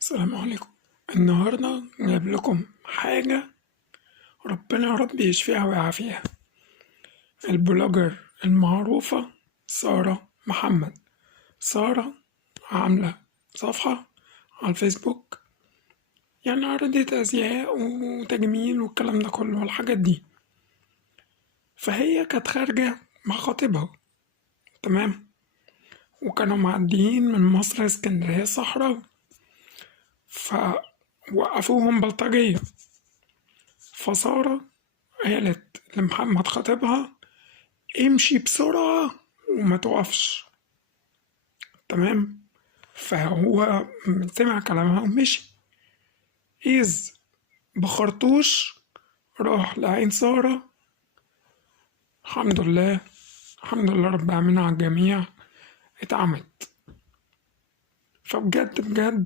السلام عليكم. النهاردة جايب لكم حاجة ربنا يا رب يشفيها ويعافيها. البلوجر المعروفة سارة محمد. سارة عاملة صفحة على الفيسبوك، يعني عرضت أزياء وتجميل والكلام ده كله والحاجات دي. فهي كانت خارجة مع خطيبها، تمام، وكانوا معديين من مصر اسكندرية الصحراوي، فوقفوهم بلطجية. فسارة قالت لمحمد خطيبها امشي بسرعة وما تقفش، تمام. فهو سمع كلامها ومشي، إذ بخرطوش راح لعين سارة. الحمد لله، الحمد لله رب العالمين على الجميع، اتعمت. فبجد بجد